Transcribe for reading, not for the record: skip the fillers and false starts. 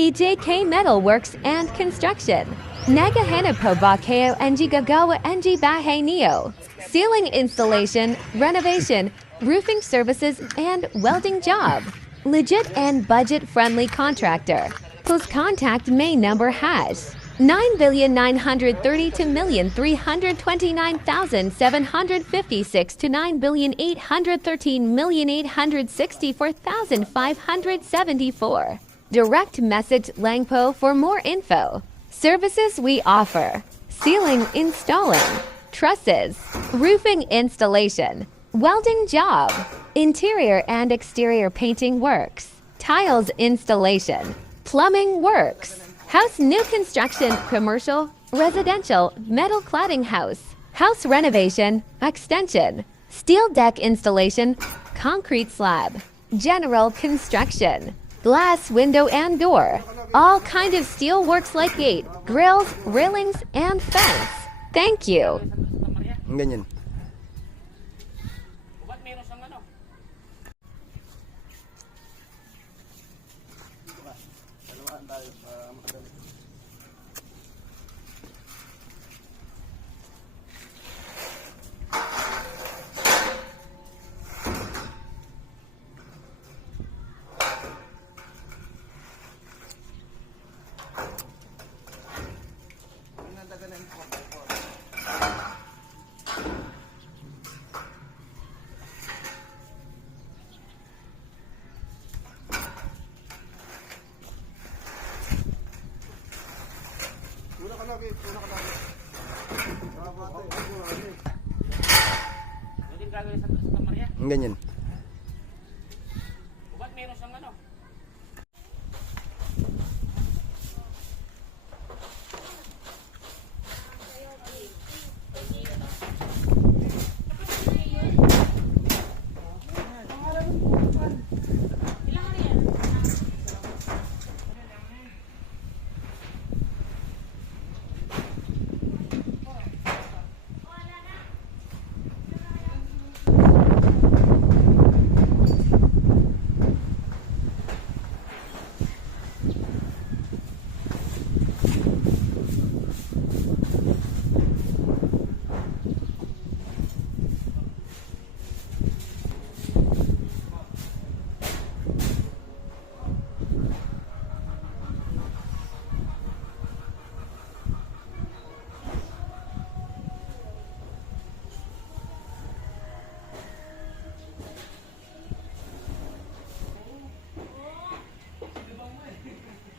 EJK Metalworks and Construction. Nagahanap po ba kayo ng gagawa ng bahay niyo? Ceiling installation, renovation, roofing services, and welding job. Legit and budget-friendly contractor. Please contact May number hash 9,932,329,756 to 9,813,864,574. Direct message Langpo for more info. Services we offer: ceiling installing, trusses, roofing installation, welding job, interior and exterior painting works, tiles installation, plumbing works, house new construction, commercial, residential, metal cladding house, house renovation, extension, steel deck installation, concrete slab, general construction, glass window and door, all kind of steel works like gate, grills, railings, and fence. Thank you. Ganyan. Ganyan.